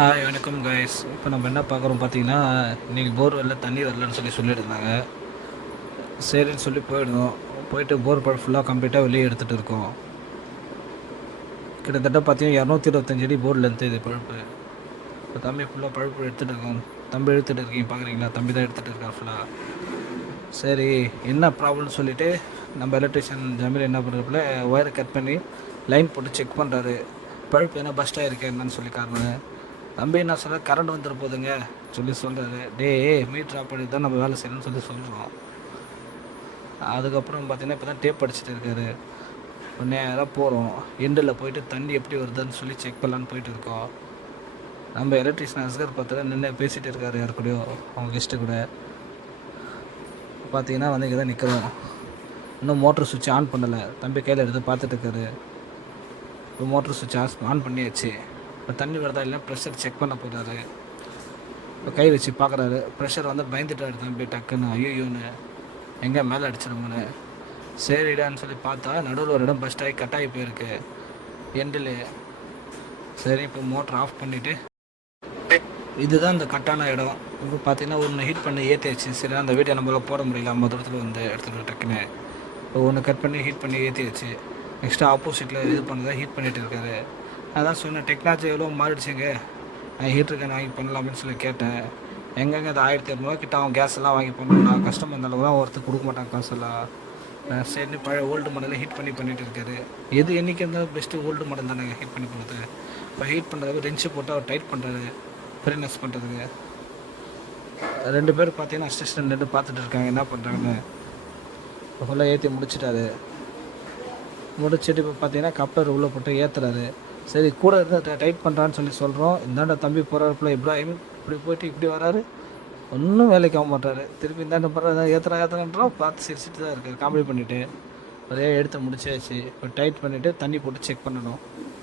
Hi வணக்கம் guys. இப்போ நம்ம என்ன பார்க்குறோம் பார்த்தீங்கன்னா, இன்றைக்கி போர் வரல தண்ணி வரலன்னு சொல்லிட்டு இருந்தாங்க. சரின்னு சொல்லி போயிடுவோம். போயிட்டு போர் பழம் ஃபுல்லாக கம்ப்ளீட்டாக வெளியே எடுத்துகிட்டு இருக்கோம். கிட்டத்தட்ட பார்த்தீங்கன்னா 225 அடி போர்டில் இருந்து இது பழுப்பு. இப்போ தம்பி ஃபுல்லாக பழுப்பு எடுத்துகிட்டு இருக்கோம். தம்பி எடுத்துகிட்டு இருக்கீங்க பார்க்குறீங்களா? தம்பி தான் எடுத்துகிட்டு இருக்கான் ஃபுல்லாக. சரி, என்ன ப்ராப்ளம்னு சொல்லிவிட்டு நம்ம எலக்ட்ரிஷியன் ஜமீல் என்ன பண்ணுறப்பல ஒயரை கட் பண்ணி லைன் போட்டு செக் பண்ணுறாரு. பழுப்பு என்ன பஸ்ட் ஆகிருக்கு என்னன்னு சொல்லி காரணம். தம்பி என்ன சொல்ல, கரண்ட் வந்துட போதுங்க சொல்கிறாரு. மீட்ரு ஆஃப் பண்ணி தான் நம்ம வேலை செய்யணும்னு சொல்கிறோம். அதுக்கப்புறம் பார்த்தீங்கன்னா இப்போ தான் டேப் அடிச்சுட்டு இருக்காரு. நேராக போகிறோம். எண்டில் போயிட்டு தண்ணி எப்படி வருதுன்னு சொல்லி செக் பண்ணலான்னு போயிட்டு இருக்கோம். நம்ம எலக்ட்ரிஷியன் அஸ்கர் பார்த்தா நின்று பேசிகிட்டு இருக்காரு யார் கூடயோ, அவங்க கெஸ்ட்டு கூட. பார்த்தீங்கன்னா இங்கே தான் நிற்கிறோம். இன்னும் மோட்ரு சுவிட்ச் ஆன் பண்ணலை. தம்பி கையில் எடுத்து பார்த்துட்டு இருக்காரு. இப்போ மோட்ரு சுவிட்ச் ஆன் பண்ணியாச்சு. இப்போ தண்ணி வருதா இல்லை ப்ரெஷர் செக் பண்ண போகிறாரு. இப்போ கை வச்சு பார்க்குறாரு. ப்ரெஷர் பயந்துட்டாரு தம்பி டக்குன்னு. ஐயோன்னு எங்கே மேலே அடிச்சிருங்கன்னு. சரிடான்னு சொல்லி பார்த்தா நடுவில் ஒரு இடம் பஸ்ட் ஆகி கட்டாகி போயிருக்கு எண்டில். சரி, இப்போ மோட்டர் ஆஃப் பண்ணிவிட்டு இதுதான் இந்த கட்டான இடம். இப்போ பார்த்தீங்கன்னா ஒன்று ஹீட் பண்ணி ஏற்றியாச்சு. சரி, அந்த வீட்டை நம்மளால் போட முடியல 50 தூரத்தில் எடுத்துகிட்டு டக்குன்னு. இப்போ ஒன்று கட் பண்ணி ஹீட் பண்ணி ஏற்றியாச்சு. நெக்ஸ்ட்டு ஆப்போசிட்டில் இது பண்ணதான் ஹீட் பண்ணிகிட்டு இருக்காரு. அதான் சொன்னேன், டெக்னாலஜி எவ்வளோ மாறிடுச்சுங்க. நான் ஹீட்ருக்கு வாங்கி பண்ணலாம்னு சொல்லி கேட்டேன். எங்கெங்கே அது 1200 கிட்ட அவன் கேஸ் எல்லாம் வாங்கி பண்ணணும். நான் கஷ்டம் வந்த அளவு தான் ஒருத்தர் கொடுக்க மாட்டாங்க காசெல்லாம். சரி, பழைய ஓல்டு மாடலில் ஹீட் பண்ணிட்டு இருக்காரு. எது என்றைக்கு இருந்தாலும் பெஸ்ட்டு ஓல்டு மாடல் தானே ஹீட் பண்ணி போகிறது. இப்போ ஹீட் பண்ணுறதுக்கு ரெஞ்சு போட்டு அவர் டைட் பண்ணுறாரு ஃப்ரீனஸ் பண்ணுறதுக்கு. 2 பேர் பார்த்தீங்கன்னா அசிஸ்டன்ட் நின்று பார்த்துட்டு இருக்காங்க என்ன பண்ணுறாங்கன்னு. ஃபுல்லாக ஏற்றி முடிச்சிட்டாரு. முடிச்சுட்டு இப்போ பார்த்தீங்கன்னா கப்ளர் உள்ளே போட்டு ஏற்றுறாரு. சரி, கூட இருந்து டைட் பண்ணுறான்னு சொல்கிறோம். இந்தாண்ட தம்பி போகிறப்பல இப்ராஹிம் இப்படி போயிட்டு இப்படி வராரு. ஒன்றும் வேலைக்கு ஆக மாட்டார். திருப்பி இந்தாண்ட போகிற ஏற்றுறான்றோம். பார்த்து சிரிச்சிட்டு தான் இருக்கார். காமெடி பண்ணிவிட்டு ஒரே எடுத்து முடிச்சாச்சு. இப்போ டைட் பண்ணிவிட்டு தண்ணி போட்டு செக் பண்ணணும்.